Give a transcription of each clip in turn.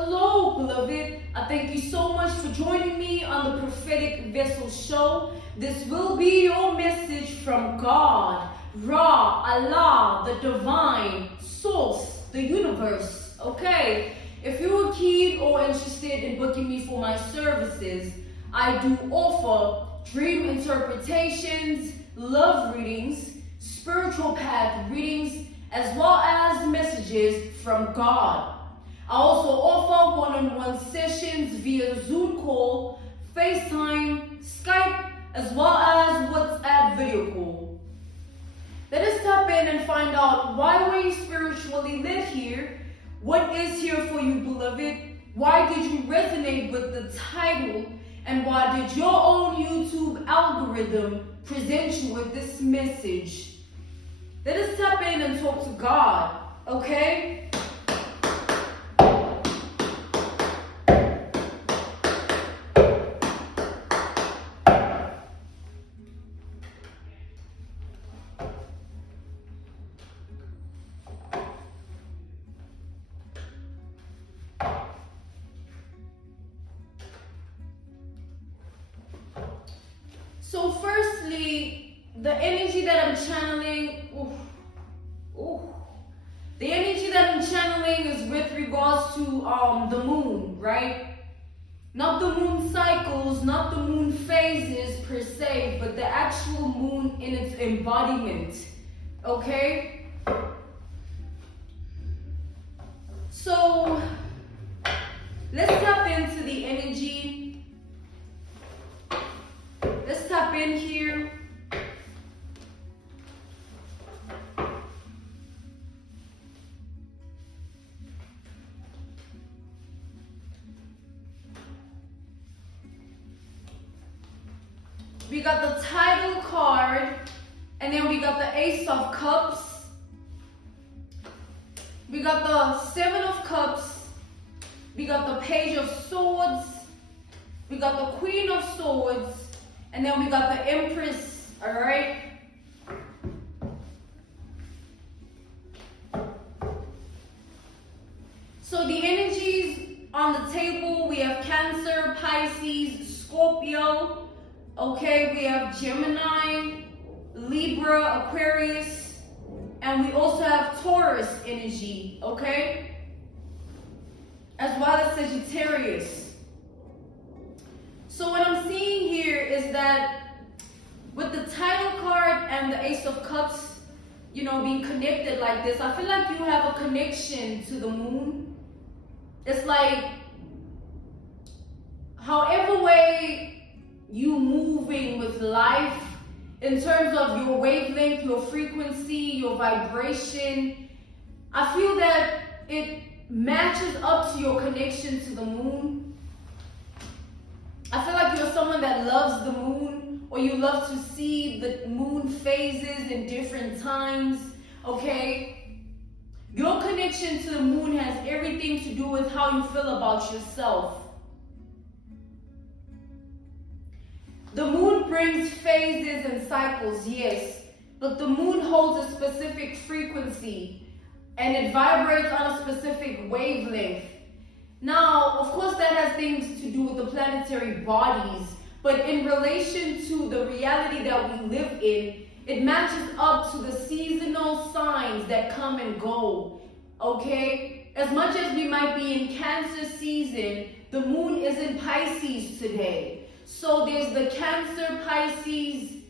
Hello, beloved. I thank you so much for joining me on the Prophetic Vessel Show. This will be your message from God, Ra, Allah, the divine source, the universe. Okay? If you're keen or interested in booking me for my services, I do offer dream interpretations, love readings, spiritual path readings, as well as messages from God. I also offer one-on-one sessions via Zoom call, FaceTime, Skype, as well as WhatsApp video call. Let us tap in and find out why were you spiritually led here? What is here for you, beloved? Why did you resonate with the title? And why did your own YouTube algorithm present you with this message? Let us tap in and talk to God, okay? So firstly, the energy that I'm channeling, the energy that I'm channeling is with regards to the moon, right? Not the moon cycles, not the moon phases per se, but the actual moon in its embodiment, okay? So let's tap into the energy. Let's tap in here. We got the title card, and then we got the Ace of Cups. We got the Seven of Cups. We got the Page of Swords. We got the Queen of Swords. And then we got the Empress, all right? So the energies on the table, we have Cancer, Pisces, Scorpio, okay? We have Gemini, Libra, Aquarius, and we also have Taurus energy, okay? As well as Sagittarius. So what I'm seeing here is that with the title card and the Ace of Cups, you know, being connected like this, I feel like you have a connection to the moon. It's like, however way you moving with life, in terms of your wavelength, your frequency, your vibration, I feel that it matches up to your connection to the moon. I feel like you're someone that loves the moon, or you love to see the moon phases in different times, okay? Your connection to the moon has everything to do with how you feel about yourself. The moon brings phases and cycles, yes, but the moon holds a specific frequency and it vibrates on a specific wavelength. Now, of course, that has things to do with the planetary bodies, but in relation to the reality that we live in, it matches up to the seasonal signs that come and go, okay? As much as we might be in Cancer season, the moon is in Pisces today. So there's the Cancer, Pisces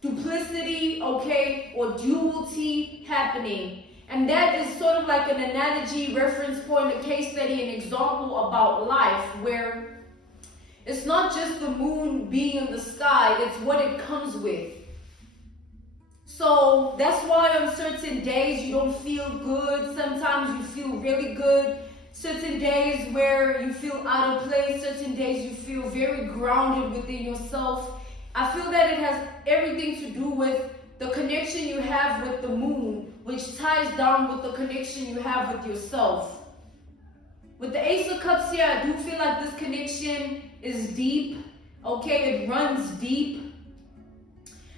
duplicity, okay, or duality happening. And that is sort of like an analogy, reference point, a case study, an example about life, where it's not just the moon being in the sky, it's what it comes with. So that's why on certain days you don't feel good, sometimes you feel really good, certain days where you feel out of place, certain days you feel very grounded within yourself. I feel that it has everything to do with the connection you have with the moon, which ties down with the connection you have with yourself. With the Ace of Cups here, I do feel like this connection is deep, okay? It runs deep.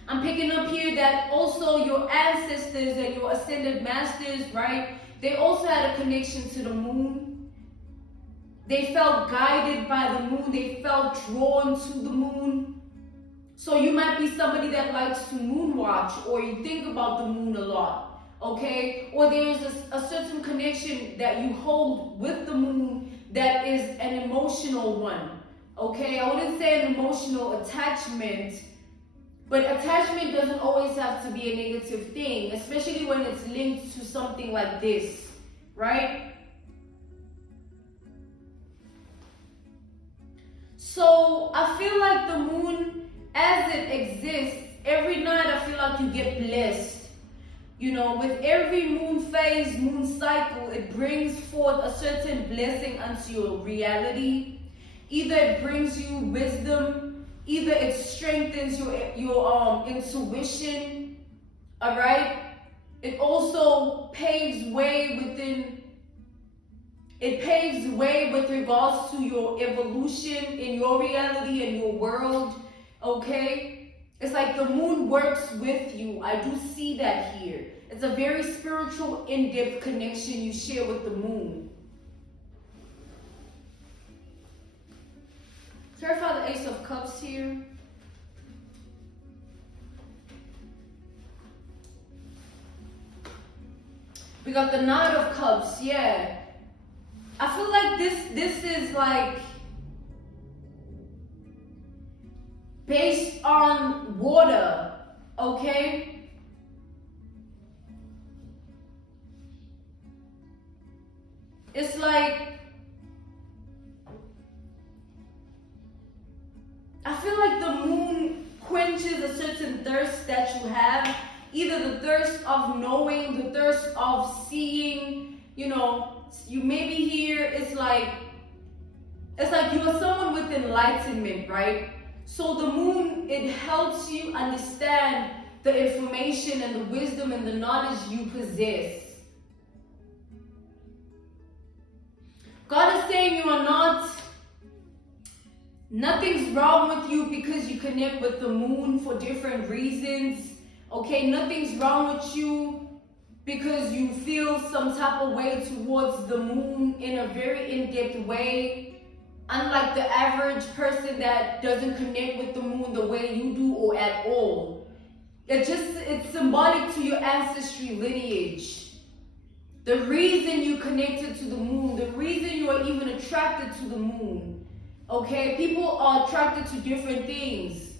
I'm picking up here that also your ancestors and your ascended masters, right? They also had a connection to the moon. They felt guided by the moon. They felt drawn to the moon. So you might be somebody that likes to moon watch, or you think about the moon a lot, okay? Or there's a certain connection that you hold with the moon that is an emotional one, okay? I wouldn't say an emotional attachment, but attachment doesn't always have to be a negative thing, especially when it's linked to something like this, right? So I feel like the moon, as it exists, every night I feel like you get blessed. You know, with every moon phase, moon cycle, it brings forth a certain blessing unto your reality. Either it brings you wisdom, either it strengthens your intuition, all right? It also paves way with regards to your evolution in your reality and your world, okay? It's like the moon works with you. I do see that here. It's a very spiritual, in-depth connection you share with the moon. Clarify the Ace of Cups here. We got the Knight of Cups, yeah. I feel like this is like based on water, okay? It's like, I feel like the moon quenches a certain thirst that you have, either the thirst of knowing, the thirst of seeing, you know. You may be here, it's like you are someone with enlightenment, right? So the moon, it helps you understand the information and the wisdom and the knowledge you possess. God is saying you are not, nothing's wrong with you because you connect with the moon for different reasons. Okay, nothing's wrong with you because you feel some type of way towards the moon in a very in-depth way. Unlike the average person that doesn't connect with the moon the way you do or at all. It's symbolic to your ancestry lineage. The reason you connected to the moon, the reason you are even attracted to the moon. Okay, people are attracted to different things.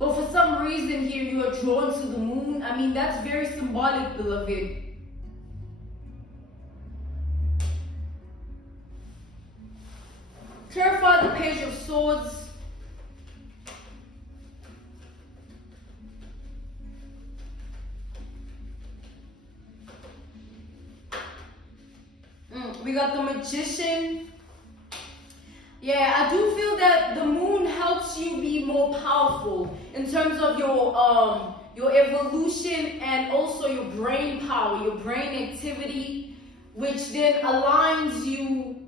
But for some reason here, you are drawn to the moon. I mean, that's very symbolic, beloved. Clarify the Page of Swords. We got the Magician. Yeah, I do feel that the moon helps you be more powerful in terms of your evolution and also your brain power, your brain activity, which then aligns you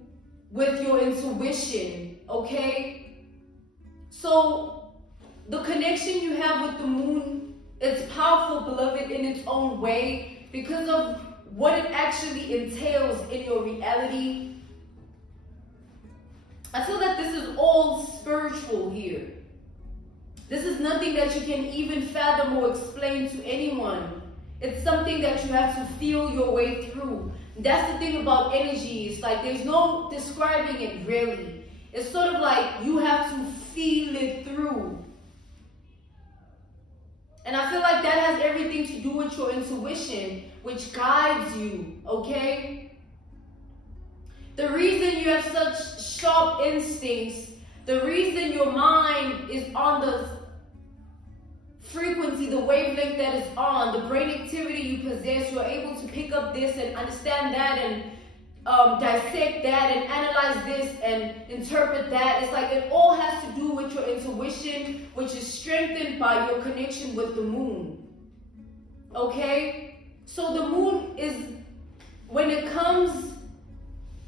with your intuition, okay? So the connection you have with the moon, it's powerful, beloved, in its own way because of what it actually entails in your reality. I feel that this is all spiritual here. This is nothing that you can even fathom or explain to anyone. It's something that you have to feel your way through. That's the thing about energy. It's like there's no describing it really. It's sort of like you have to feel it through. And I feel like that has everything to do with your intuition, which guides you, okay? The reason you have such sharp instincts, the reason your mind is on the frequency, the wavelength that is on, the brain activity you possess, you're able to pick up this and understand that and dissect that and analyze this and interpret that. It's like it all has to do with your intuition, which is strengthened by your connection with the moon. Okay? So the moon is, when it comes,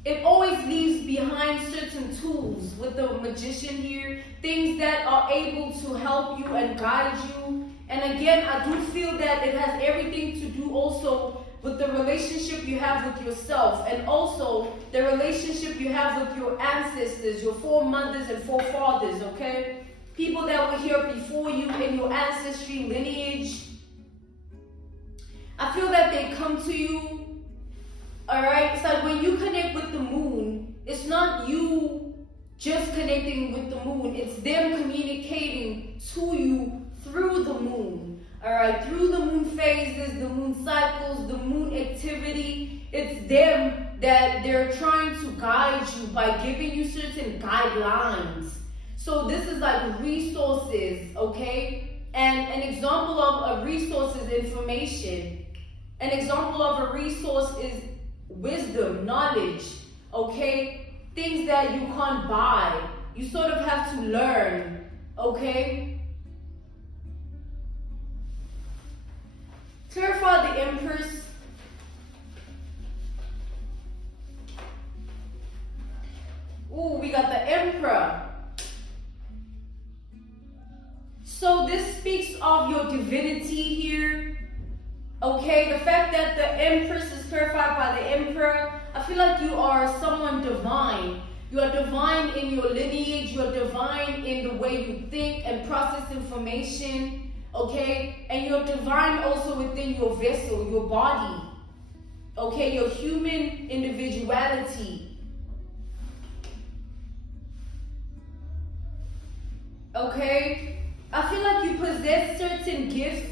it always leaves behind certain tools with the Magician here, things that are able to help you and guide you. And again, I do feel that it has everything to do also with the relationship you have with yourself, and also the relationship you have with your ancestors, your foremothers and forefathers, okay? People that were here before you in your ancestry lineage. I feel that they come to you, all right? It's like when you connect with the moon, it's not you just connecting with the moon. It's them communicating to you through the moon, all right? Through the moon phases, the moon cycles, the moon activity. It's them that they're trying to guide you by giving you certain guidelines. So this is like resources, okay? And an example of a resource is information. An example of a resource is wisdom, knowledge, okay? Things that you can't buy. You sort of have to learn, okay? Clarify the Empress. Ooh, we got the Emperor. So this speaks of your divinity here, okay? The fact that the Empress is clarified by the Emperor, I feel like you are someone divine. You are divine in your lineage. You are divine in the way you think and process information, okay? And you're divine also within your vessel, your body, okay? Your human individuality, okay? I feel like you possess certain gifts,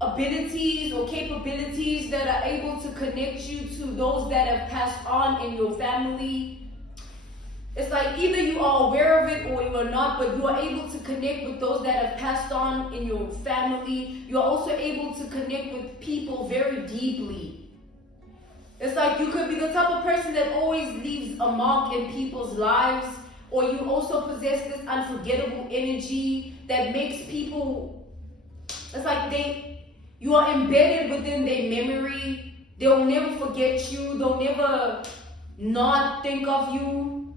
abilities, or capabilities that are able to connect you to those that have passed on in your family. It's like either you are aware of it or you are not, but you are able to connect with those that have passed on in your family. You are also able to connect with people very deeply. It's like you could be the type of person that always leaves a mark in people's lives, or you also possess this unforgettable energy that makes people, it's like you are embedded within their memory. They'll never forget you. They'll never not think of you.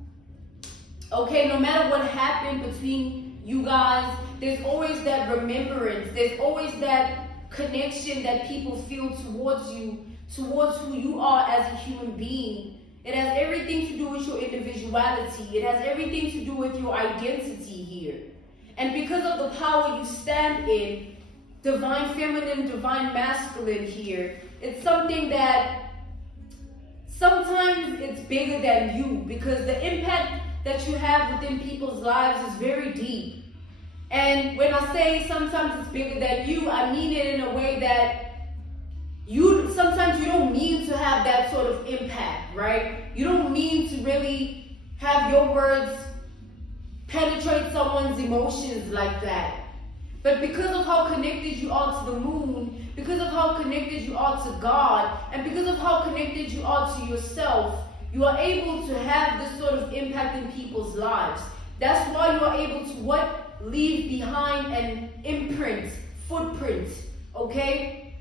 Okay, no matter what happened between you guys, there's always that remembrance. There's always that connection that people feel towards you, towards who you are as a human being. It has everything to do with your individuality. It has everything to do with your identity here. And because of the power you stand in, divine feminine, divine masculine here, it's something that sometimes it's bigger than you, because the impact that you have within people's lives is very deep. And when I say sometimes it's bigger than you, I mean it in a way that sometimes you don't mean to have that sort of impact, right? You don't mean to really have your words penetrate someone's emotions like that. But because of how connected you are to the moon, because of how connected you are to God, and because of how connected you are to yourself, you are able to have this sort of impact in people's lives. That's why you are able to leave behind an imprint, footprint, okay?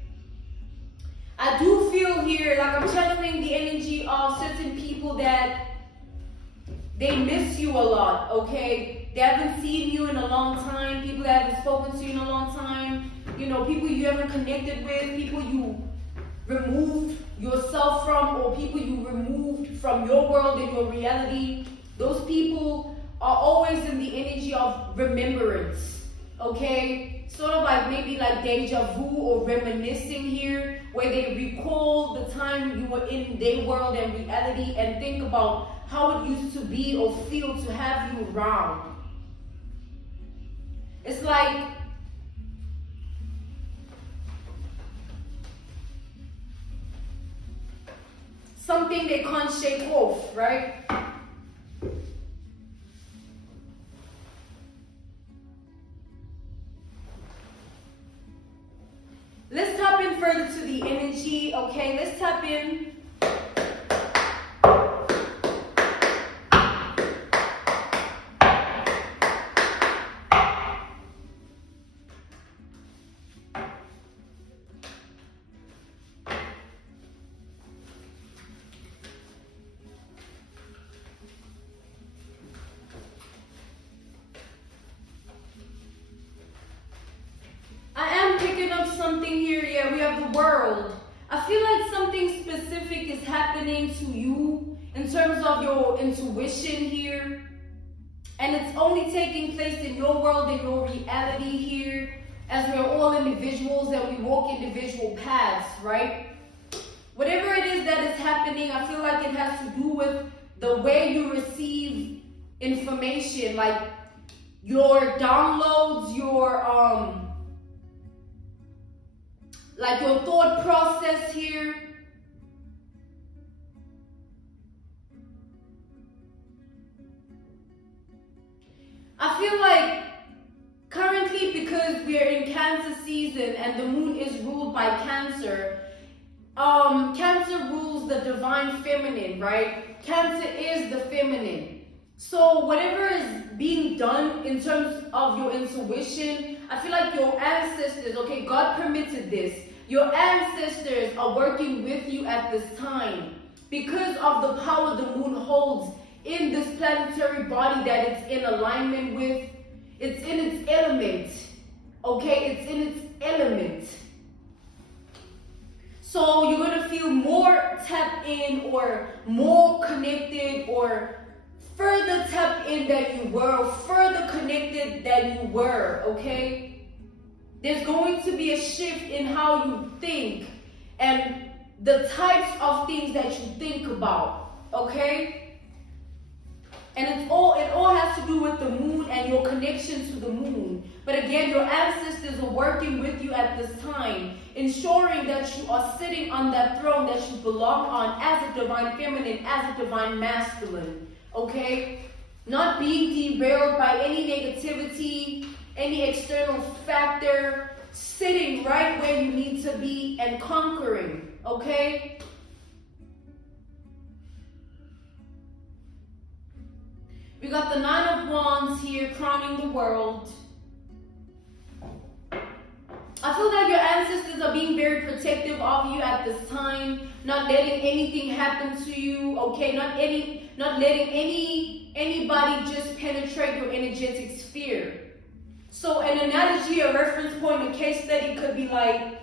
I do feel here like I'm channeling the energy of certain people that they miss you a lot, okay? They haven't seen you in a long time, people that haven't spoken to you in a long time, you know, people you haven't connected with, people you removed yourself from, or people you removed from your world and your reality. Those people are always in the energy of remembrance, okay? Sort of like maybe like deja vu or reminiscing here, where they recall the time you were in their world and reality and think about how it used to be or feel to have you around. It's like something they can't shake off, right? Let's tap in further to the energy, okay? Let's tap in. Something here, yeah, we have the world. I feel like something specific is happening to you in terms of your intuition here. And it's only taking place in your world, in your reality here, as we're all individuals and we walk individual paths, right? Whatever it is that is happening, I feel like it has to do with the way you receive information, like your downloads, your thought process here. I feel like currently, because we're in Cancer season and the moon is ruled by Cancer, Cancer rules the divine feminine, right? Cancer is the feminine. So whatever is being done in terms of your intuition, I feel like your ancestors, okay, God permitted this. Your ancestors are working with you at this time because of the power the moon holds in this planetary body that it's in alignment with. It's in its element, okay? It's in its element. So you're going to feel more tapped in or more connected or further tapped in than you were, or further connected than you were, okay? There's going to be a shift in how you think and the types of things that you think about, okay? And it all has to do with the moon and your connection to the moon. But again, your ancestors are working with you at this time, ensuring that you are sitting on that throne that you belong on as a divine feminine, as a divine masculine, okay? Not being derailed by any negativity, any external factor, sitting right where you need to be and conquering, okay? We got the Nine of Wands here, crowning the world. I feel that your ancestors are being very protective of you at this time, not letting anything happen to you, okay? Not letting anybody just penetrate your energetic sphere. So an analogy, a reference point, a case study could be like,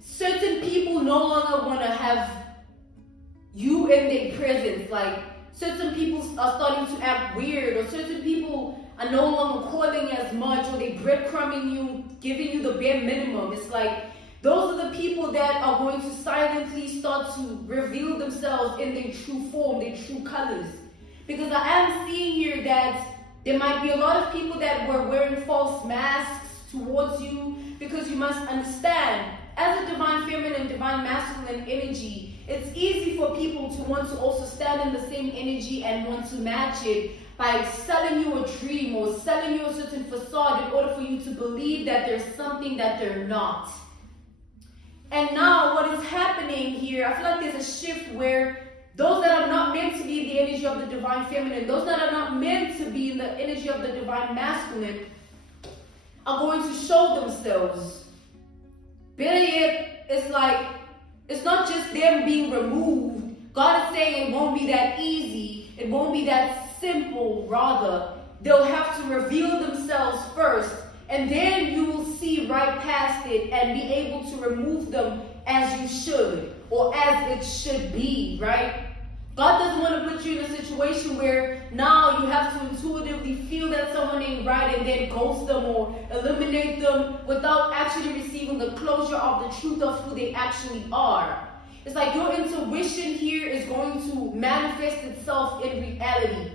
certain people no longer want to have you in their presence. Like, certain people are starting to act weird, or certain people are no longer calling as much, or they breadcrumbing you, giving you the bare minimum. It's like, those are the people that are going to silently start to reveal themselves in their true form, their true colors. Because I am seeing here that there might be a lot of people that were wearing false masks towards you, because you must understand, as a divine feminine, divine masculine energy, it's easy for people to want to also stand in the same energy and want to match it by selling you a dream or selling you a certain facade in order for you to believe that there's something that they're not. And now what is happening here, I feel like there's a shift where those that are not meant to be in the energy of the divine feminine, those that are not meant to be in the energy of the divine masculine, are going to show themselves. Better yet, it's like, it's not just them being removed. God is saying it won't be that easy. It won't be that simple. Rather, they'll have to reveal themselves first, and then you will see right past it and be able to remove them as you should, or as it should be, right? God doesn't want to put you in a situation where now you have to intuitively feel that someone ain't right and then ghost them or eliminate them without actually receiving the closure of the truth of who they actually are. It's like your intuition here is going to manifest itself in reality.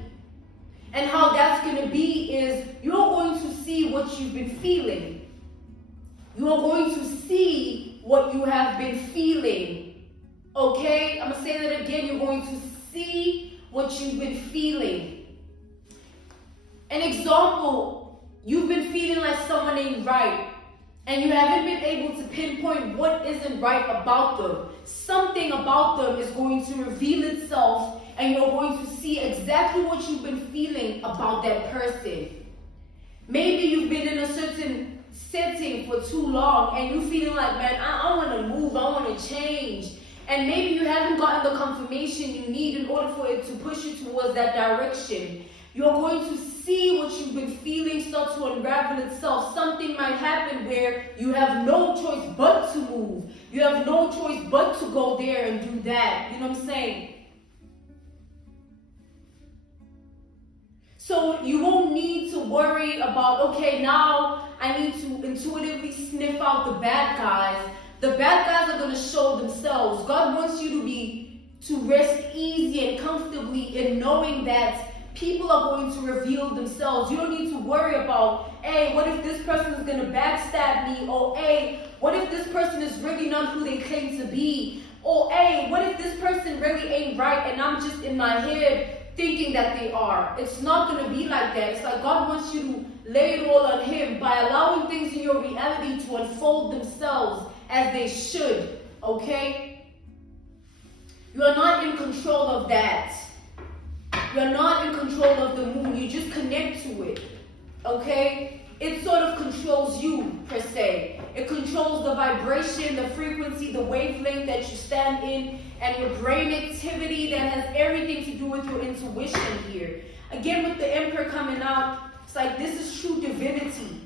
And how that's going to be is you're going to see what you've been feeling. You are going to see what you have been feeling. Okay? I'm going to say that again. You're going to see what you've been feeling. An example, you've been feeling like someone ain't right, and you haven't been able to pinpoint what isn't right about them. Something about them is going to reveal itself, and you're going to see exactly what you've been feeling about that person. Maybe you've been in a certain setting for too long, and you're feeling like, man, I want to move, I want to change. And maybe you haven't gotten the confirmation you need in order for it to push you towards that direction. You're going to see what you've been feeling start to unravel itself. Something might happen where you have no choice but to move. You have no choice but to go there and do that. You know what I'm saying? So you won't need to worry about, okay, now I need to intuitively sniff out the bad guys. The bad guys are going to show themselves. God wants you to rest easy and comfortably in knowing that people are going to reveal themselves. You don't need to worry about, hey, what if this person is going to backstab me? Or, hey, what if this person is really not who they claim to be? Or, hey, what if this person really ain't right and I'm just in my head thinking that they are? It's not going to be like that. It's like God wants you to lay it all on Him by allowing things in your reality to unfold themselves as they should, okay? You are not in control of that. You're not in control of the moon. You just connect to it, okay? It sort of controls you, per se. It controls the vibration, the frequency, the wavelength that you stand in, and your brain activity that has everything to do with your intuition here. Again, with the Emperor coming out, it's like this is true divinity.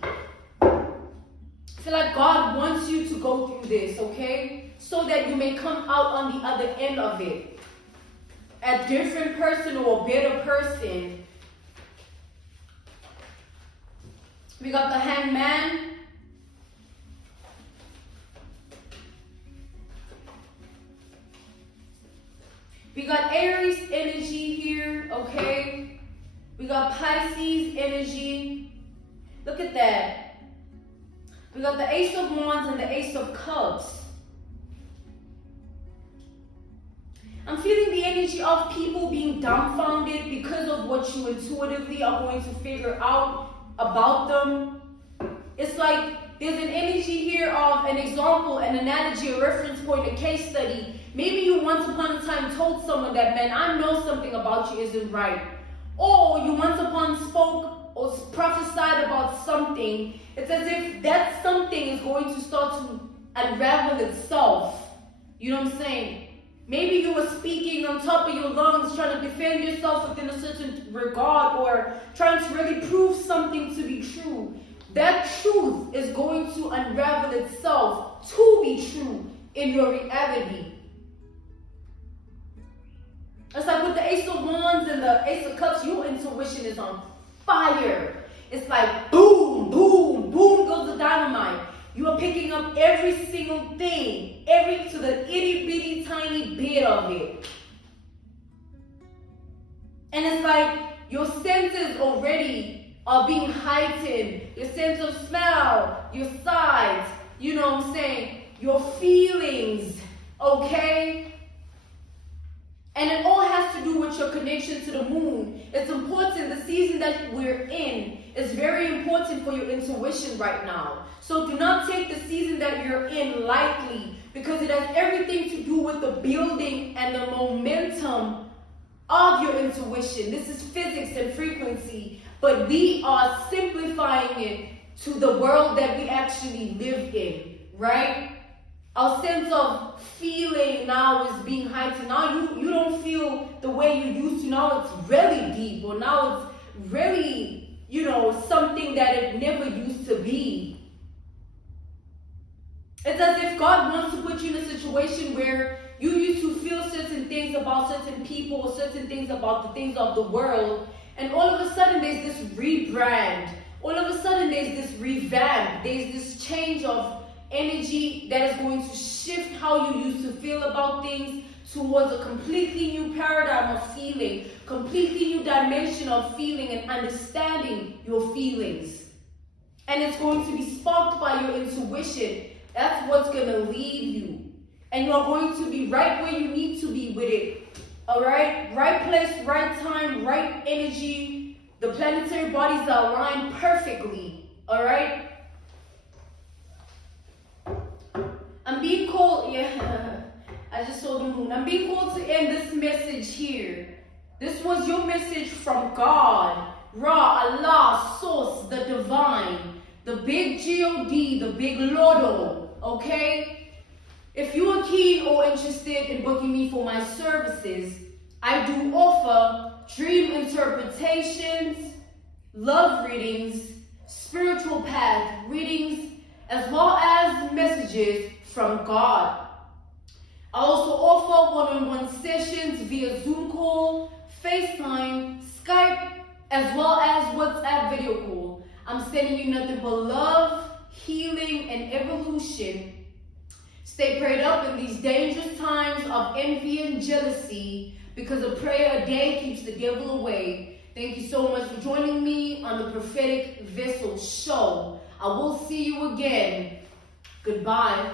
I feel like God wants you to go through this, okay? So that you may come out on the other end of it. A different person or a better person. We got the Hangman. We got Aries energy here, okay? We got Pisces energy. Look at that. We got the Ace of Wands and the Ace of Cups. I'm feeling the energy of people being dumbfounded because of what you intuitively are going to figure out about them. It's like there's an energy here of an example, an analogy, a reference point, a case study. Maybe you once upon a time told someone that, man, I know something about you isn't right. Or you once upon spoke or prophesied about something. It's as if that something is going to start to unravel itself. You know what I'm saying? Maybe you were speaking on top of your lungs, trying to defend yourself within a certain regard, or trying to really prove something to be true. That truth is going to unravel itself to be true in your reality. It's like with the Ace of Wands and the Ace of Cups, your intuition is on fire. It's like boom, boom, boom goes the dynamite. You are picking up every single thing, to the itty bitty tiny bit of it. And it's like your senses already are being heightened. Your sense of smell, your sight, you know what I'm saying? Your feelings, okay? And it all has to do with your connection to the moon. It's important. The season that we're in is very important for your intuition right now. So do not take the season that you're in lightly, because it has everything to do with the building and the momentum of your intuition. This is physics and frequency, but we are simplifying it to the world that we actually live in, right? Our sense of feeling now is being heightened. Now you don't feel the way you used to. Now it's really deep, or now it's really, you know, something that it never used to be. It's as if God wants to put you in a situation where you used to feel certain things about certain people, or certain things about the things of the world, and all of a sudden there's this rebrand. All of a sudden there's this revamp. There's this change of energy that is going to shift how you used to feel about things towards a completely new paradigm of feeling, completely new dimension of feeling and understanding your feelings. And it's going to be sparked by your intuition. That's what's going to lead you. And you're going to be right where you need to be with it. All right? Right place, right time, right energy. The planetary bodies are aligned perfectly. All right? I'm being called, yeah, I just saw the moon. I'm being called to end this message here. This was your message from God, Ra, Allah, Source, the Divine, the big G-O-D, the big Lodo, okay? If you are keen or interested in booking me for my services, I do offer dream interpretations, love readings, spiritual path readings, as well as messages from God. I also offer one-on-one sessions via Zoom call, FaceTime, Skype, as well as WhatsApp video call. I'm sending you nothing but love, healing, and evolution. Stay prayed up in these dangerous times of envy and jealousy, because a prayer a day keeps the devil away. Thank you so much for joining me on the Prophetic Vessel Show. I will see you again. Goodbye.